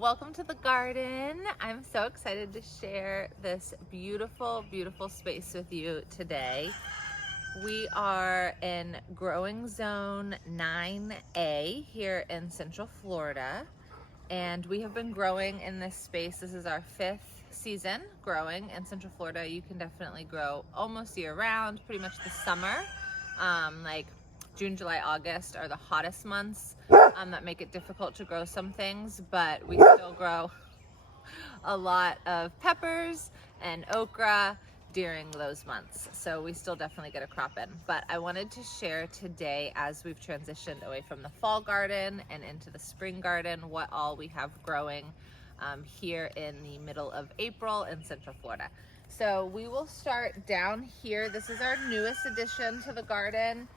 Welcome to the garden. I'm so excited to share this beautiful, beautiful space with you today. We are in growing zone 9A here in Central Florida, and we have been growing in this space. This is our 5th season growing in Central Florida. You can definitely grow almost year round, pretty much the summer. Like June, July, August are the hottest months that make it difficult to grow some things, but we still grow a lot of peppers and okra during those months. So we still definitely get a crop in. But I wanted to share today, as we've transitioned away from the fall garden and into the spring garden, what all we have growing here in the middle of April in Central Florida. So we will start down here. This is our newest addition to the garden.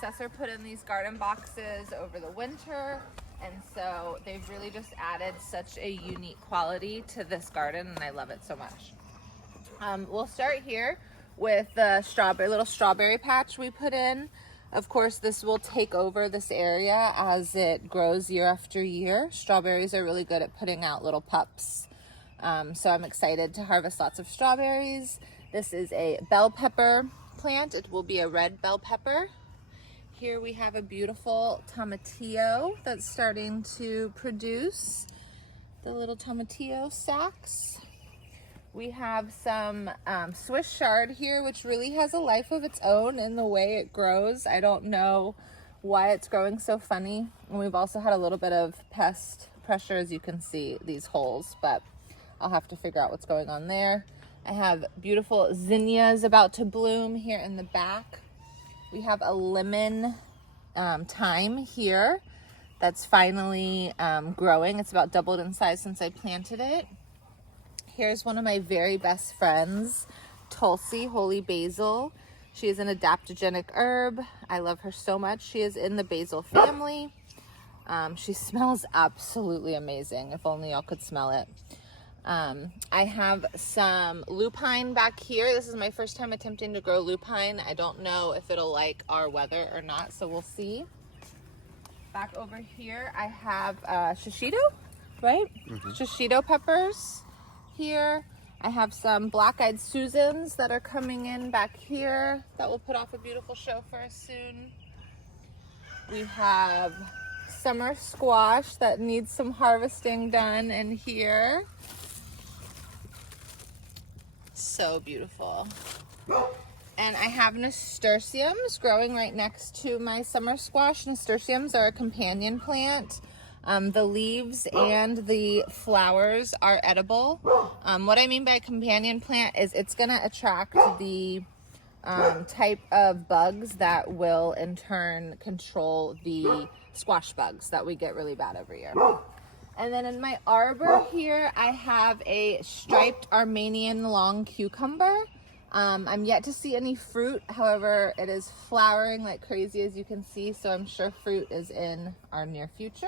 Cesar put in these garden boxes over the winter, and so they've really just added such a unique quality to this garden, and I love it so much. We'll start here with the little strawberry patch we put in. Of course, this will take over this area as it grows year after year. Strawberries are really good at putting out little pups. So I'm excited to harvest lots of strawberries. This is a bell pepper plant. It will be a red bell pepper. Here we have a beautiful tomatillo that's starting to produce the little tomatillo sacks. We have some Swiss chard here, which really has a life of its own in the way it grows. I don't know why it's growing so funny. And we've also had a little bit of pest pressure, as you can see these holes, but I'll have to figure out what's going on there. I have beautiful zinnias about to bloom here in the back. We have a lemon thyme here that's finally growing. It's about doubled in size since I planted it. Here's one of my very best friends, Tulsi, holy basil. She is an adaptogenic herb. I love her so much. She is in the basil family. She smells absolutely amazing. If only y'all could smell it. I have some lupine back here. This is my first time attempting to grow lupine. I don't know if it'll like our weather or not, so we'll see. Back over here, I have shishito, right? Shishito peppers here. I have some black-eyed Susans that are coming in back here that will put off a beautiful show for us soon. We have summer squash that needs some harvesting done in here. So beautiful. And I have nasturtiums growing right next to my summer squash. Nasturtiums are a companion plant. The leaves and the flowers are edible. What I mean by companion plant is it's going to attract the type of bugs that will in turn control the squash bugs that we get really bad every year. And then in my arbor here, I have a striped Armenian long cucumber. I'm yet to see any fruit. However, it is flowering like crazy, as you can see. So I'm sure fruit is in our near future.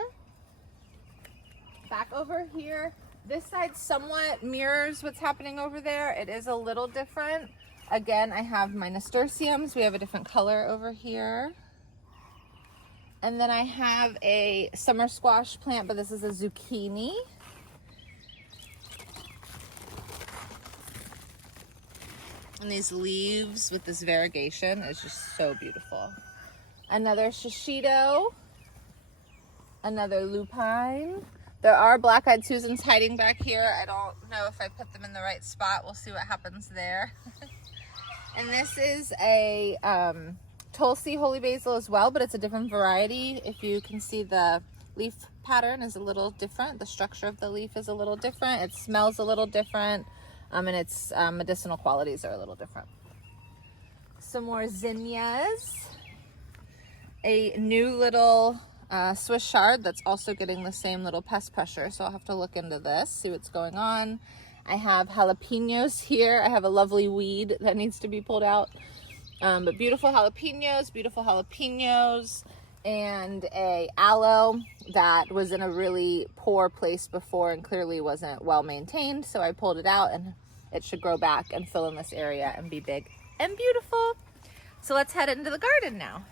Back over here, this side somewhat mirrors what's happening over there. It is a little different. Again, I have my nasturtiums. We have a different color over here. And then I have a summer squash plant, but this is a zucchini. And these leaves with this variegation is just so beautiful. Another shishito. Another lupine. There are black-eyed Susans hiding back here. I don't know if I put them in the right spot. We'll see what happens there. And this is a Tulsi holy basil as well, but it's a different variety. If you can see, the leaf pattern is a little different. The structure of the leaf is a little different. It smells a little different, and its medicinal qualities are a little different. Some more zinnias. A new little Swiss chard that's also getting the same little pest pressure, so I'll have to look into this, see what's going on. I have jalapenos here. I have a lovely weed that needs to be pulled out. But beautiful jalapenos, and a aloe that was in a really poor place before and clearly wasn't well maintained. So I pulled it out, and it should grow back and fill in this area and be big and beautiful. So let's head into the garden now.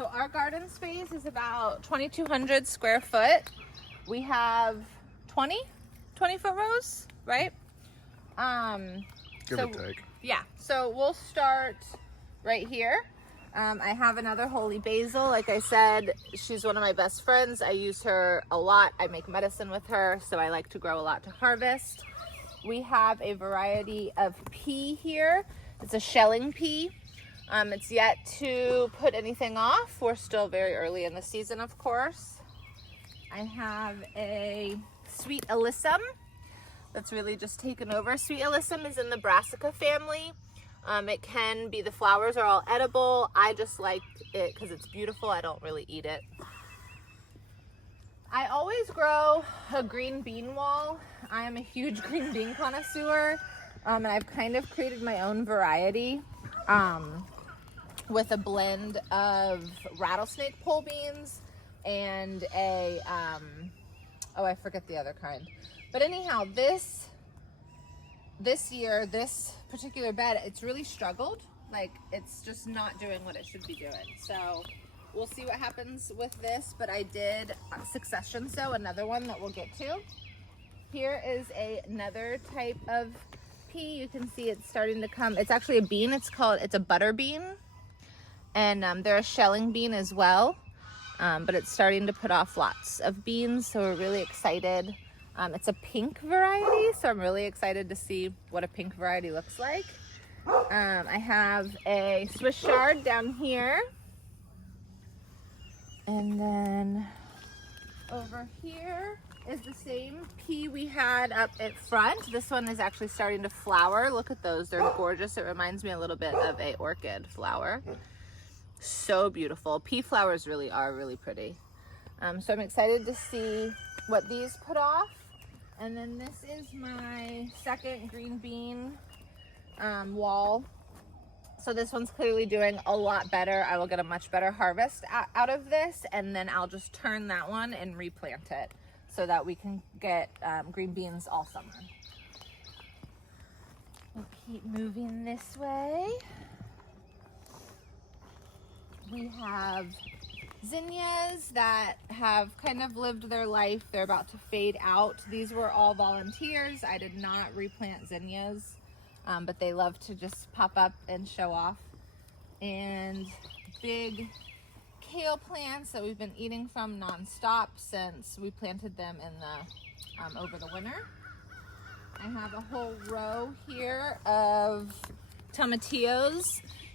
So our garden space is about 2,200 square foot. We have 20-foot rows, right? Give or take. Yeah, so we'll start right here. I have another holy basil. Like I said, she's one of my best friends. I use her a lot. I make medicine with her, so I like to grow a lot to harvest. We have a variety of pea here. It's a shelling pea. It's yet to put anything off. We're still very early in the season, of course. I have a sweet alyssum that's really just taken over. Sweet alyssum is in the brassica family. It can be, the flowers are all edible. I just like it because it's beautiful. I don't really eat it. I always grow a green bean wall. I am a huge green bean connoisseur, and I've kind of created my own variety with a blend of rattlesnake pole beans and a, oh, I forget the other kind. But anyhow, this year, this particular bed, it's really struggled. Like, it's just not doing what it should be doing. So we'll see what happens with this, but I did succession sow another one that we'll get to. Here is another type of pea. You can see it's starting to come. It's actually a bean. It's a butter bean. And they're a shelling bean as well. But it's starting to put off lots of beans, so we're really excited. It's a pink variety, so I'm really excited to see what a pink variety looks like. I have a Swiss chard down here. And then over here is the same pea we had up at front. This one is actually starting to flower. Look at those, they're gorgeous. It reminds me a little bit of an orchid flower. So beautiful. Pea flowers really are really pretty. So I'm excited to see what these put off. And then this is my second green bean wall. So this one's clearly doing a lot better. I will get a much better harvest out of this, and then I'll just turn that one and replant it so that we can get green beans all summer. We'll keep moving this way. We have zinnias that have kind of lived their life. They're about to fade out. These were all volunteers. I did not replant zinnias, but they love to just pop up and show off. And big kale plants that we've been eating from nonstop since we planted them in the over the winter. I have a whole row here of tomatillos.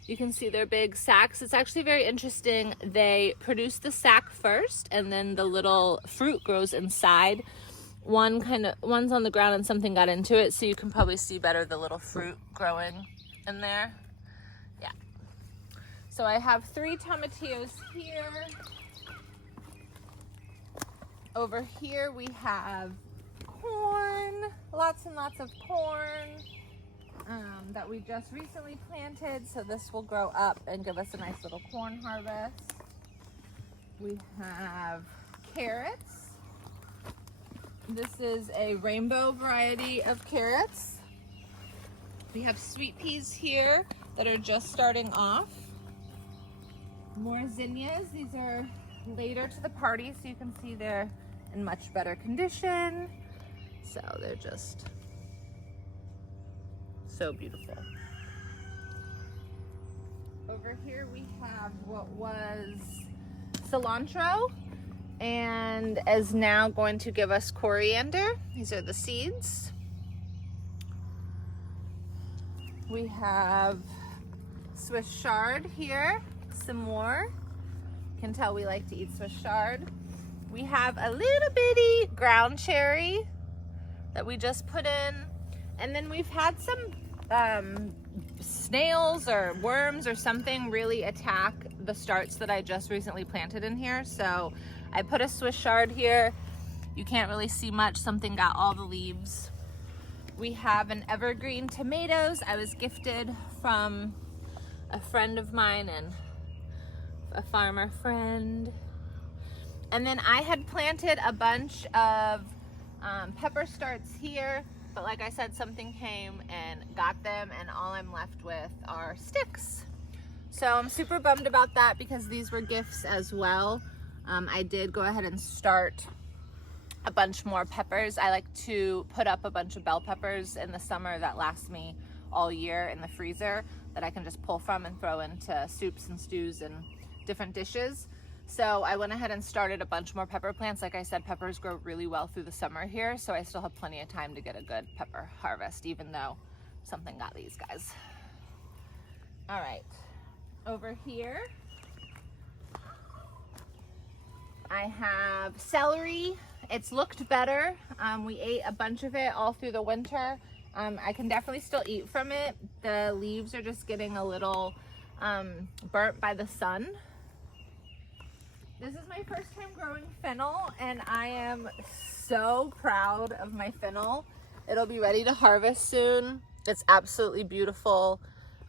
You can see they're big sacks. It's actually very interesting. They produce the sack first, and then the little fruit grows inside. One's on the ground and something got into it, so you can probably see better the little fruit growing in there. Yeah. So I have 3 tomatillos here. Over here we have corn, lots and lots of corn. That we just recently planted, so this will grow up and give us a nice little corn harvest. We have carrots. This is a rainbow variety of carrots. We have sweet peas here that are just starting off. More zinnias. These are later to the party, so you can see they're in much better condition. So they're just so beautiful. Over here we have what was cilantro and is now going to give us coriander. These are the seeds. We have Swiss chard here, some more. You can tell we like to eat Swiss chard. We have a little bitty ground cherry that we just put in. And then we've had some snails or worms or something really attack the starts that I just recently planted in here. So I put a Swiss chard here. You can't really see much. Something got all the leaves. We have an evergreen tomatoes. I was gifted from a friend of mine and a farmer friend. And then I had planted a bunch of pepper starts here. But like I said, something came and got them, and all I'm left with are sticks. So I'm super bummed about that because these were gifts as well. I did go ahead and start a bunch more peppers. I like to put up a bunch of bell peppers in the summer that last me all year in the freezer that I can just pull from and throw into soups and stews and different dishes. So I went ahead and started a bunch more pepper plants. Like I said, peppers grow really well through the summer here, so I still have plenty of time to get a good pepper harvest, even though something got these guys. All right, over here, I have celery. It's looked better. We ate a bunch of it all through the winter. I can definitely still eat from it. The leaves are just getting a little burnt by the sun. This is my first time growing fennel, and I am so proud of my fennel. It'll be ready to harvest soon. It's absolutely beautiful.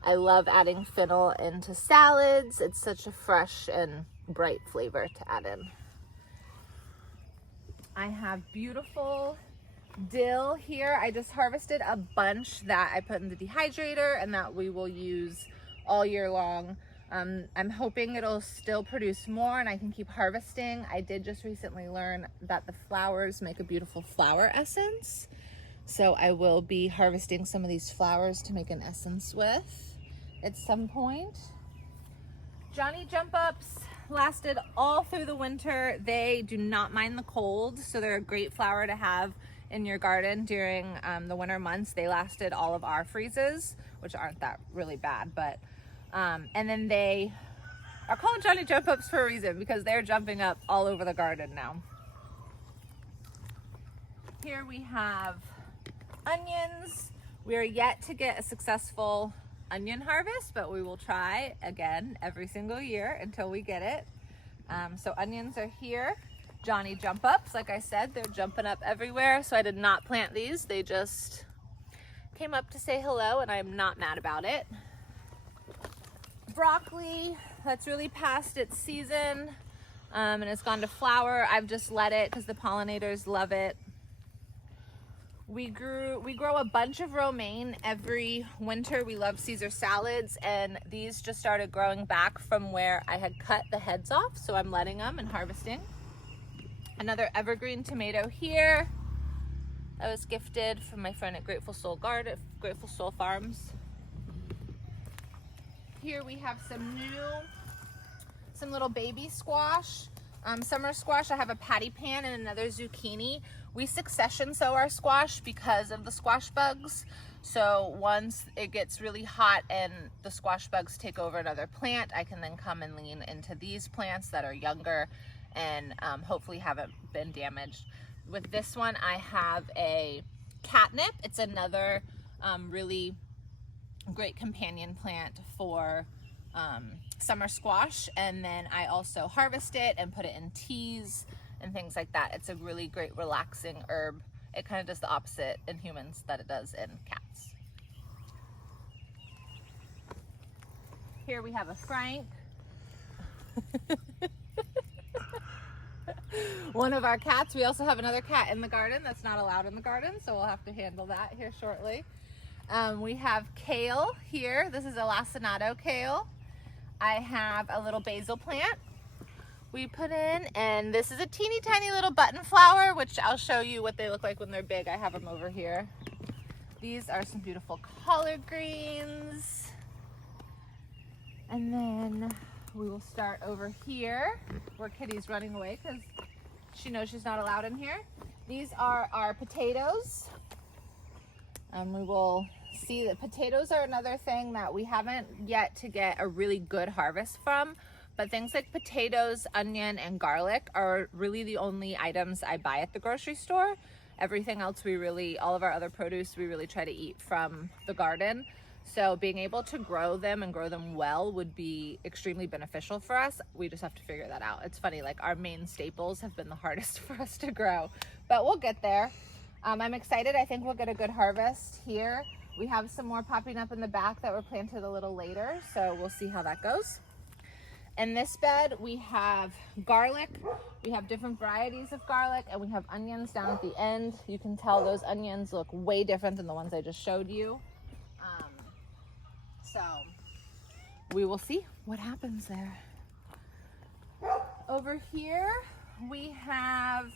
I love adding fennel into salads. It's such a fresh and bright flavor to add in. I have beautiful dill here. I just harvested a bunch that I put in the dehydrator and that we will use all year long. I'm hoping it'll still produce more and I can keep harvesting. I did just recently learn that the flowers make a beautiful flower essence. So I will be harvesting some of these flowers to make an essence with at some point. Johnny Jump Ups lasted all through the winter. They do not mind the cold, so they're a great flower to have in your garden during the winter months. They lasted all of our freezes, which aren't that really bad, but and then they are called Johnny Jump Ups for a reason because they're jumping up all over the garden now. Here we have onions. We are yet to get a successful onion harvest, but we will try again every single year until we get it. So onions are here. Johnny Jump Ups, like I said, they're jumping up everywhere. So I did not plant these. They just came up to say hello and I'm not mad about it. Broccoli, that's really past its season and it's gone to flower. I've just let it because the pollinators love it. We grow a bunch of romaine every winter. We love Caesar salads, and these just started growing back from where I had cut the heads off, so I'm letting them and harvesting. Another evergreen tomato here. I was gifted from my friend at Grateful Soul Farms. Here we have some little baby squash. Summer squash. I have a patty pan and another zucchini. We succession sow our squash because of the squash bugs. So once it gets really hot and the squash bugs take over another plant, I can then come and lean into these plants that are younger and hopefully haven't been damaged. With this one, I have a catnip. It's another really great companion plant for summer squash, and then I also harvest it and put it in teas and things like that. It's a really great relaxing herb. It kind of does the opposite in humans that it does in cats. Here we have a Frank. One of our cats. We also have another cat in the garden that's not allowed in the garden, so we'll have to handle that here shortly. We have kale here. This is a lacinato kale. I have a little basil plant we put in, and this is a teeny tiny little button flower, which I'll show you what they look like when they're big. I have them over here. These are some beautiful collard greens. And then we will start over here where Kitty's running away because she knows she's not allowed in here. These are our potatoes. We will see that potatoes are another thing that we haven't yet to get a really good harvest from, but things like potatoes, onion, and garlic are really the only items I buy at the grocery store. Everything else all of our other produce, we really try to eat from the garden. So being able to grow them and grow them well would be extremely beneficial for us. We just have to figure that out. It's funny, like our main staples have been the hardest for us to grow, but we'll get there. I'm excited. I think we'll get a good harvest here. We have some more popping up in the back that were planted a little later, so we'll see how that goes. In this bed, we have garlic. We have different varieties of garlic, and we have onions down at the end. You can tell those onions look way different than the ones I just showed you. So we will see what happens there. Over here, we have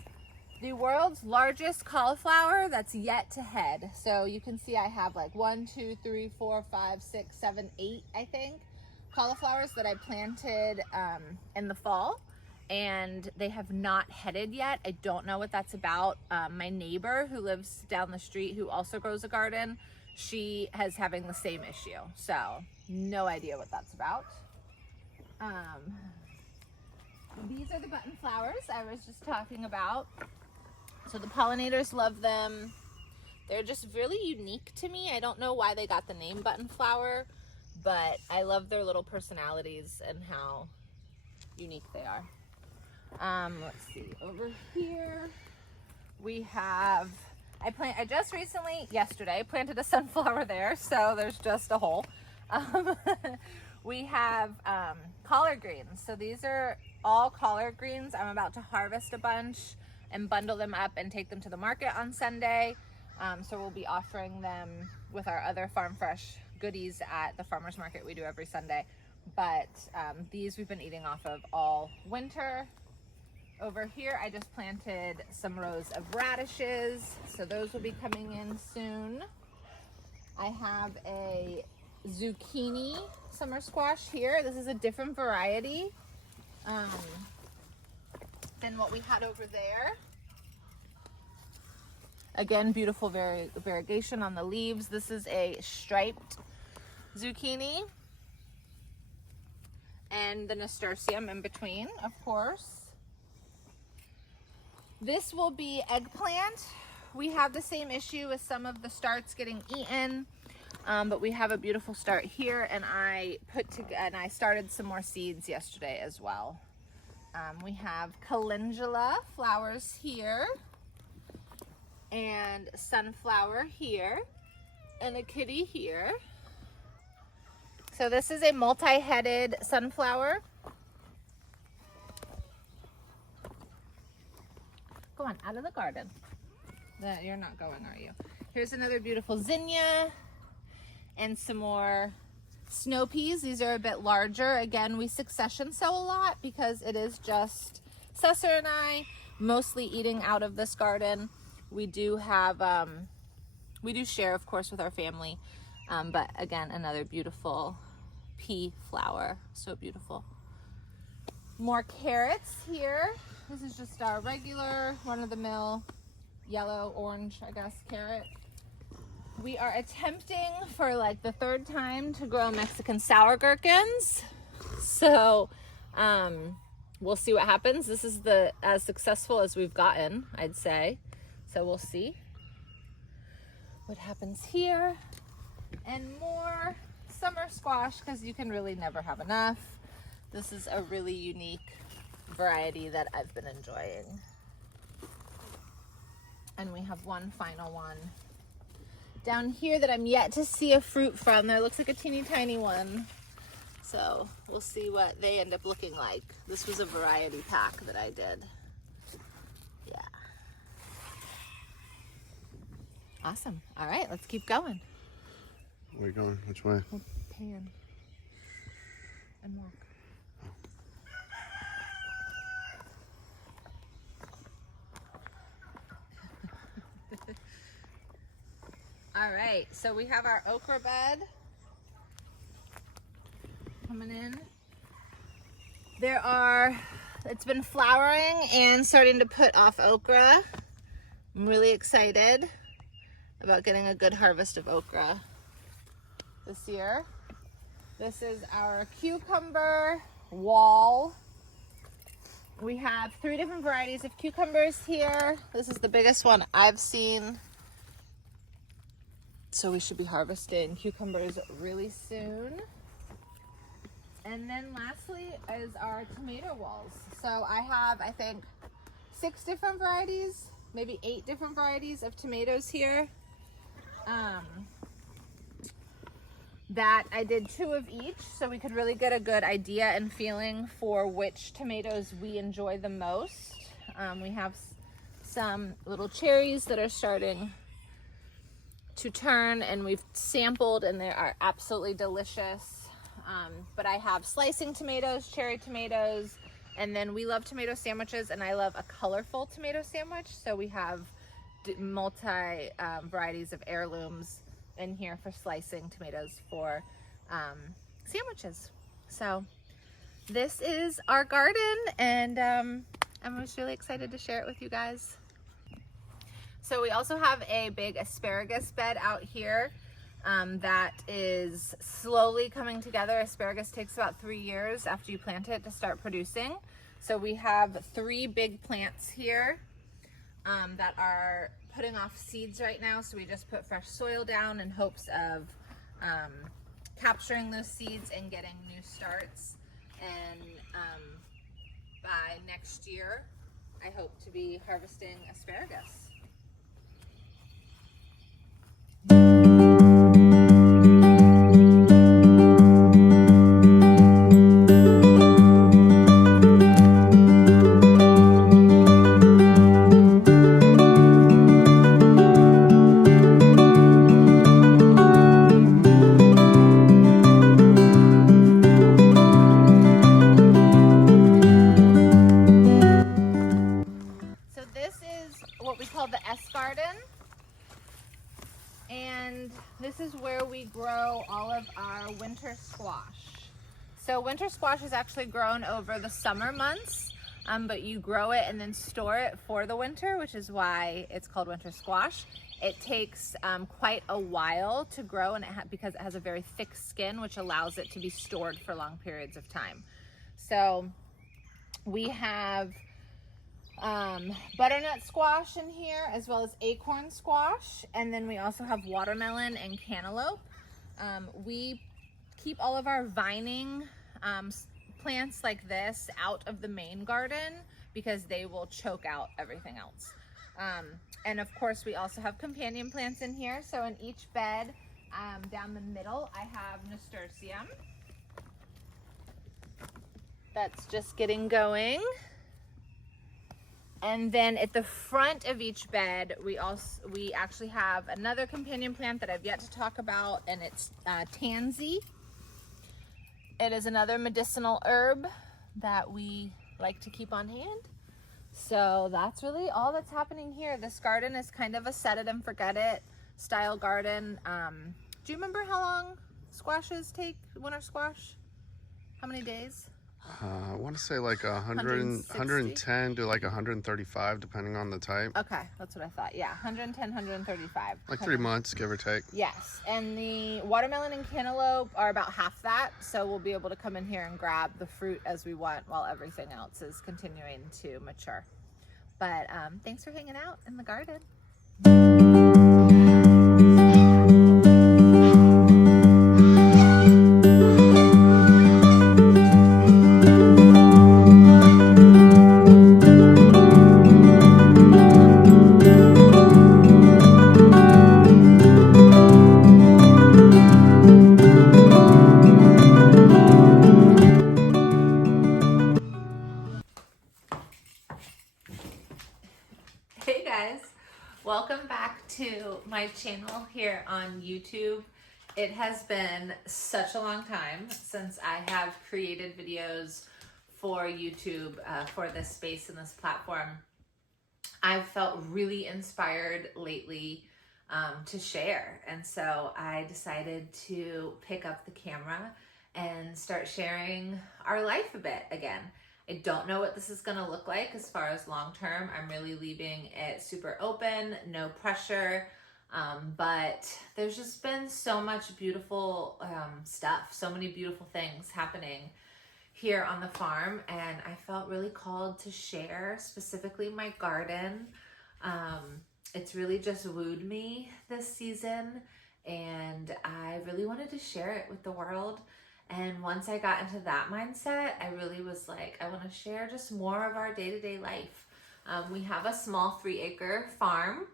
the world's largest cauliflower that's yet to head. So you can see I have like 1, 2, 3, 4, 5, 6, 7, 8, I think, cauliflowers that I planted in the fall, and they have not headed yet. I don't know what that's about. My neighbor who lives down the street, who also grows a garden, she is having the same issue. So no idea what that's about. These are the button flowers I was just talking about. So the pollinators love them. They're just really unique to me. I don't know why they got the name button flower, but I love their little personalities and how unique they are. Let's see, over here we have, I just recently, yesterday, planted a sunflower there, so there's just a hole. We have collard greens. So these are all collard greens. I'm about to harvest a bunch and bundle them up and take them to the market on Sunday. So we'll be offering them with our other farm fresh goodies at the farmers market we do every Sunday. But these we've been eating off of all winter. Over here, I just planted some rows of radishes, so those will be coming in soon. I have a zucchini summer squash here. This is a different variety than what we had over there. Again, beautiful variegation on the leaves. This is a striped zucchini, and the nasturtium in between, of course. This will be eggplant. We have the same issue with some of the starts getting eaten, but we have a beautiful start here, and I started some more seeds yesterday as well. We have calendula flowers here, and sunflower here, and a kitty here. So this is a multi-headed sunflower. Go on, out of the garden. You're not going, are you? Here's another beautiful zinnia and some more snow peas. These are a bit larger. Again, we succession sow a lot because it is just Cesar and I mostly eating out of this garden. We do have, we do share, of course, with our family. But again, another beautiful pea flower. So beautiful. More carrots here. This is just our regular run-of-the-mill yellow, orange, I guess, carrot. We are attempting for like the third time to grow Mexican sour gherkins. So we'll see what happens. This is as successful as we've gotten, I'd say. So we'll see what happens here. And more summer squash, because you can really never have enough. This is a really unique variety that I've been enjoying. And we have one final one down here that I'm yet to see a fruit from. There looks like a teeny tiny one. So we'll see what they end up looking like. This was a variety pack that I did. Yeah. Awesome. All right, let's keep going. Where are you going? Which way? We'll pan and walk. All right, so we have our okra bed coming in. It's been flowering and starting to put off okra. I'm really excited about getting a good harvest of okra this year. This is our cucumber wall. We have 3 different varieties of cucumbers here. This is the biggest one I've seen. So we should be harvesting cucumbers really soon. And then lastly is our tomato walls. So I have, I think, 6 different varieties, maybe 8 different varieties of tomatoes here. That I did 2 of each, so we could really get a good idea and feeling for which tomatoes we enjoy the most. We have some little cherries that are starting to turn, and we've sampled, and they are absolutely delicious. But I have slicing tomatoes, cherry tomatoes, and then we love tomato sandwiches, and I love a colorful tomato sandwich. So we have multi varieties of heirlooms in here for slicing tomatoes for sandwiches. So this is our garden, and I'm just really excited to share it with you guys. So we also have a big asparagus bed out here that is slowly coming together. Asparagus takes about 3 years after you plant it to start producing. So we have 3 big plants here that are putting off seeds right now. So we just put fresh soil down in hopes of capturing those seeds and getting new starts. And by next year, I hope to be harvesting asparagus. And this is where we grow all of our winter squash. So winter squash is actually grown over the summer months, but you grow it and then store it for the winter, which is why it's called winter squash. It takes quite a while to grow, and because it has a very thick skin, which allows it to be stored for long periods of time. So we have butternut squash in here, as well as acorn squash, and then we also have watermelon and cantaloupe. We keep all of our vining plants like this out of the main garden because they will choke out everything else. And of course we also have companion plants in here. So in each bed down the middle I have nasturtium that's just getting going. And then at the front of each bed, we actually have another companion plant that I've yet to talk about, and it's tansy. It is another medicinal herb that we like to keep on hand. So that's really all that's happening here. This garden is kind of a set it and forget it style garden. Do you remember how long squashes take, winter squash? How many days? I want to say like 110 to like 135, depending on the type. Okay, that's what I thought. Yeah, 110, 135. Like 3 months, give or take. Yes, and the watermelon and cantaloupe are about half that, so we'll be able to come in here and grab the fruit as we want while everything else is continuing to mature. But thanks for hanging out in the garden. Hey guys, welcome back to my channel here on YouTube. It has been such a long time since I have created videos for YouTube for this space and this platform. I've felt really inspired lately to share, and so I decided to pick up the camera and start sharing our life a bit again. I don't know what this is going to look like as far as long term. I'm really leaving it super open, no pressure, but there's just been so much beautiful stuff, so many beautiful things happening here on the farm, and I felt really called to share specifically my garden. It's really just wooed me this season, and I really wanted to share it with the world. And once I got into that mindset, I really was like, I want to share just more of our day-to-day life. We have a small 3-acre farm.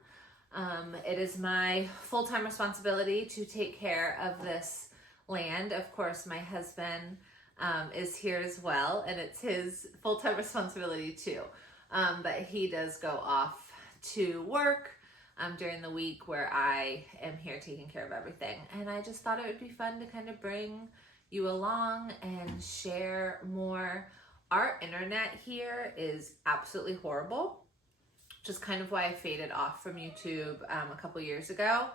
It is my full-time responsibility to take care of this land. Of course, my husband is here as well, and it's his full-time responsibility too. But he does go off to work during the week where I am here taking care of everything. And I just thought it would be fun to kind of bring you along and share more. Our internet here is absolutely horrible, which is kind of why I faded off from YouTube a couple years ago.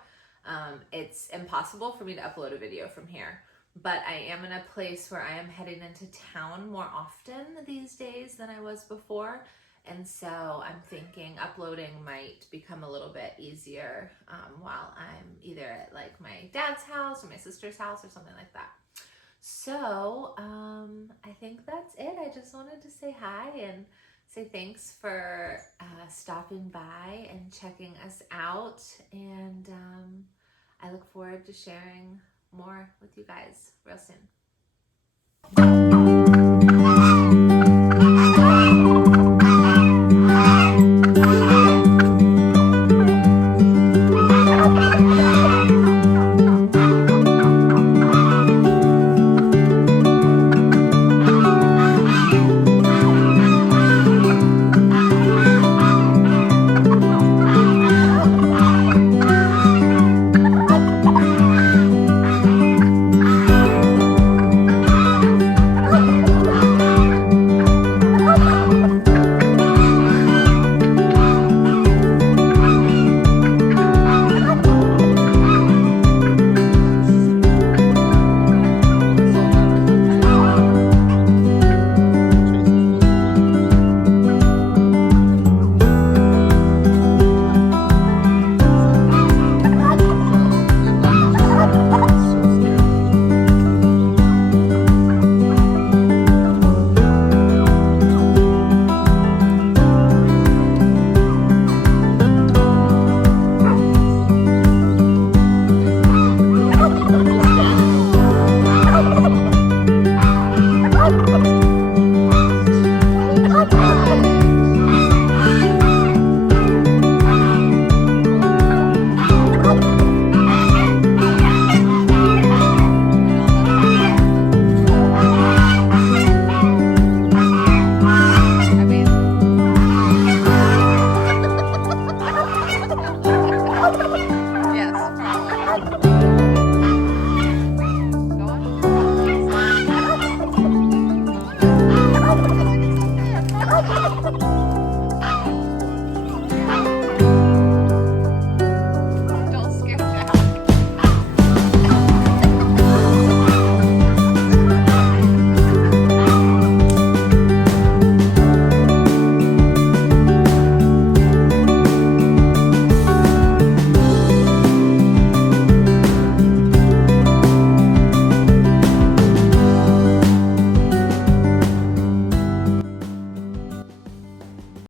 It's impossible for me to upload a video from here, but I am in a place where I am heading into town more often these days than I was before. And so I'm thinking uploading might become a little bit easier while I'm either at like my dad's house or my sister's house or something like that. So I think that's it. I just wanted to say hi and say thanks for stopping by and checking us out. And I look forward to sharing more with you guys real soon.